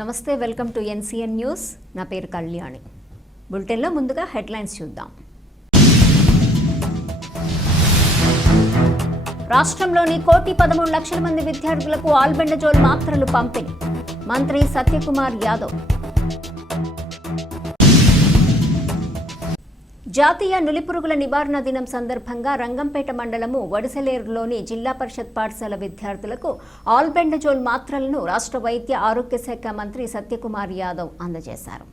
నమస్తే welcome to NCN news. నా పేరు కళ్యాణి. బులెటిన్లో ముందుగా హెడ్లైన్స్ చూద్దాం. రాష్ట్రంలోని కోటి పదమూడు లక్షల మంది విద్యార్థులకు ఆల్బెండజోల్ మాత్రలు పంపిణీ. మంత్రి సత్యకుమార్ యాదవ్ జాతీయ నులిపురుగుల నివారణ దినం సందర్భంగా రంగంపేట మండలము వడిసెలేరులోని జిల్లా పరిషత్ పాఠశాల విద్యార్థులకు ఆల్బెండజోల్ మాత్రలను రాష్ట్ర వైద్య ఆరోగ్య శాఖ మంత్రి సత్యకుమార్ యాదవ్ అందజేశారు.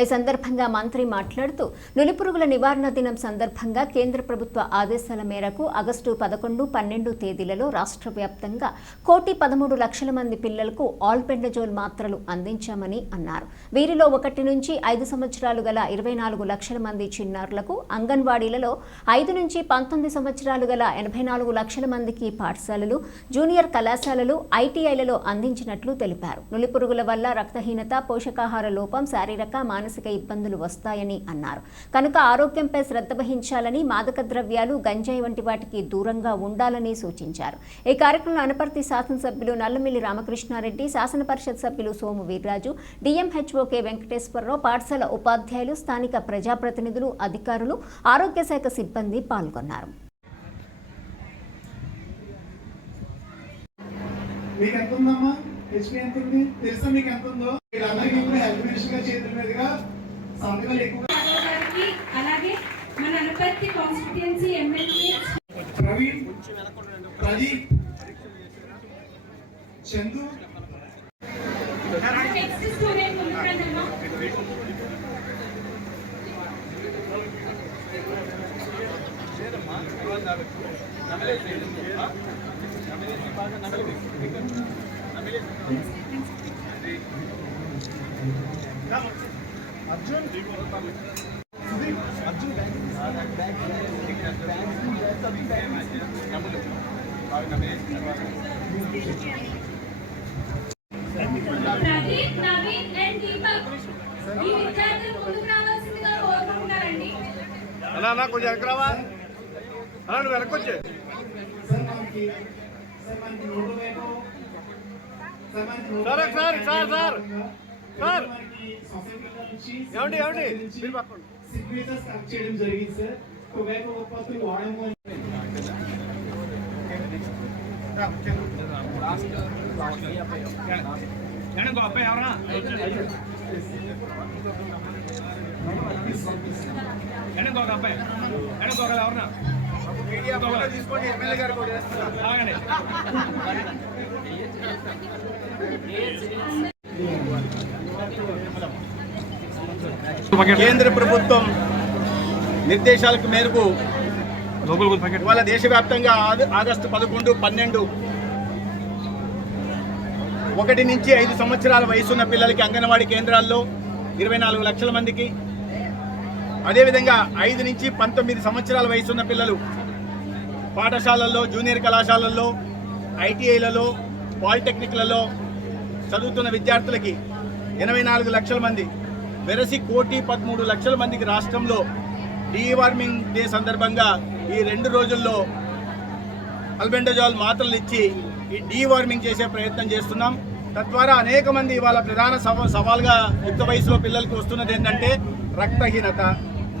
ఈ సందర్భంగా మంత్రి మాట్లాడుతూ నులిపురుగుల నివారణ దినం సందర్భంగా కేంద్ర ప్రభుత్వ ఆదేశాల మేరకు ఆగస్టు పదకొండు పన్నెండు తేదీలలో రాష్ట్ర వ్యాప్తంగా కోటి పదమూడు లక్షల మంది పిల్లలకు ఆల్పెండజోల్ మాత్రలు అందించామని అన్నారు. వీరిలో ఒకటి నుంచి ఐదు సంవత్సరాలు గల ఇరవై నాలుగు లక్షల మంది చిన్నారులకు అంగన్వాడీలలో ఐదు నుంచి పంతొమ్మిది సంవత్సరాలు గల ఎనభై నాలుగు లక్షల మందికి పాఠశాలలు జూనియర్ కళాశాలలు ఐటీఐలలో అందించినట్లు తెలిపారు. నులిపురుగుల వల్ల రక్తహీనత పోషకాహార లోపం శారీరక మానసిక ఇబ్బందులు వస్తాయని అన్నారు. కనుక ఆరోగ్యంపై శ్రద్ధ వహించాలని మాదక ద్రవ్యాలు గంజాయి వంటి వాటికి దూరంగా ఉండాలని సూచించారు. ఈ కార్యక్రమంలో అనపర్తి శాసనసభ్యులు నల్లమిల్లి రామకృష్ణారెడ్డి శాసన పరిషత్ సభ్యులు సోము వీర్రాజు డిఎంహెచ్ఓకే వెంకటేశ్వరరావు పాఠశాల ఉపాధ్యాయులు స్థానిక ప్రజాప్రతినిధులు అధికారులు ఆరోగ్య శాఖ సిబ్బంది పాల్గొన్నారు. మీకు ఎంత ఉందమ్మా హెచ్పి ఎంత ఉంది. తెలుసా మీకు ఎంత ఉందో? వీళ్ళందరికీ ఇప్పుడు హెల్త్ మినిస్టర్ చేతుల మీదుగా సంతకాలు ఎక్కువ. అలాగే మన Anaparthi constituency MLA Praveen Pradeep Chandu. Next student ముందుకు రండమ్మా ప్రదీప్ నవీన్ అండ్ దీపక్. ఈ విద్యార్థులు ముందుకు రావాల్సిందిగా కోరుకుంటున్నారండి. కొంచెం ఎక్కరావా అలా నువ్వు వెనక్కి వచ్చే. సార్ మనకి నోటు వేయటం సార్ మనకి నోటు సార్, వేయటం సార్, సార్, సార్. సార్. మనకి సొసైటీలో నుంచి ఏమండి ఏమండి మీరు పక్కన సిగ్నేచర్స్ కలెక్ట్ చేయడం జరిగింది సార్ టొబాకో ఉత్పత్తులు వాడడం వెనక అబ్బాయి ఎవరా వెనక ఒక అబ్బాయి వెనక ఒక ఎవరన్నా కేంద్ర ప్రభుత్వం నిర్దేశాలకు మేరకు ఇవాళ దేశవ్యాప్తంగా ఆగ- ఆగస్టు పదకొండు పన్నెండు ఒకటి నుంచి ఐదు సంవత్సరాల వయసున్న పిల్లలకి అంగన్వాడీ కేంద్రాల్లో ఇరవై నాలుగు లక్షల మందికి. అదేవిధంగా ఐదు నుంచి పంతొమ్మిది సంవత్సరాల వయసున్న పిల్లలు పాఠశాలల్లో జూనియర్ కళాశాలల్లో ఐటీఐలలో పాలిటెక్నిక్లలో చదువుతున్న విద్యార్థులకి ఎనభై నాలుగు లక్షల మంది వెరసి కోటి పదమూడు లక్షల మందికి రాష్ట్రంలో డీవార్మింగ్ డే సందర్భంగా ఈ రెండు రోజుల్లో అల్బెండజాల్ మాత్రలు ఇచ్చి ఈ డీవార్మింగ్ చేసే ప్రయత్నం చేస్తున్నాం. తద్వారా అనేక మంది ఇవాళ ప్రధాన సవా సవాల్గా యుక్త వయసులో పిల్లలకి వస్తున్నది ఏంటంటే రక్తహీనత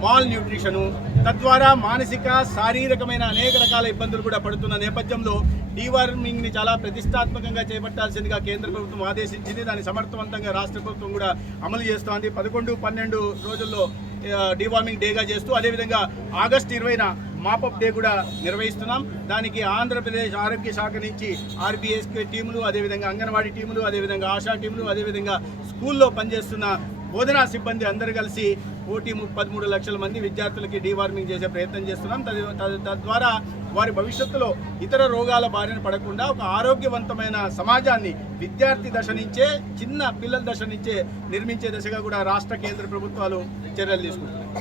మాల్ న్యూట్రిషను తద్వారా మానసిక శారీరకమైన అనేక రకాల ఇబ్బందులు కూడా పడుతున్న నేపథ్యంలో డీవార్మింగ్ని చాలా ప్రతిష్టాత్మకంగా చేపట్టాల్సిందిగా కేంద్ర ప్రభుత్వం ఆదేశించింది. దాన్ని సమర్థవంతంగా రాష్ట్ర ప్రభుత్వం కూడా అమలు చేస్తోంది. పదకొండు పన్నెండు రోజుల్లో డీవార్మింగ్ డేగా చేస్తూ అదేవిధంగా ఆగస్టు ఇరవైన మాపప్ డే కూడా నిర్వహిస్తున్నాం. దానికి ఆంధ్రప్రదేశ్ ఆరోగ్య శాఖ నుంచి ఆర్బీఎస్కే టీములు అదేవిధంగా అంగన్వాడీ టీములు అదేవిధంగా ఆశా టీములు అదేవిధంగా స్కూల్లో పనిచేస్తున్న బోధనా సిబ్బంది అందరు కలిసి కోటి ము- పదమూడు లక్షల మంది విద్యార్థులకి డీవార్మింగ్ చేసే ప్రయత్నం చేస్తున్నాం. తద్వారా వారి భవిష్యత్తులో ఇతర రోగాల బారిన పడకుండా ఒక ఆరోగ్యవంతమైన సమాజాన్ని విద్యార్థి దశ నుంచే చిన్న పిల్లల దశ నుంచే నిర్మించే దశగా కూడా రాష్ట్ర కేంద్ర ప్రభుత్వాలు చర్యలు తీసుకుంటున్నాయి.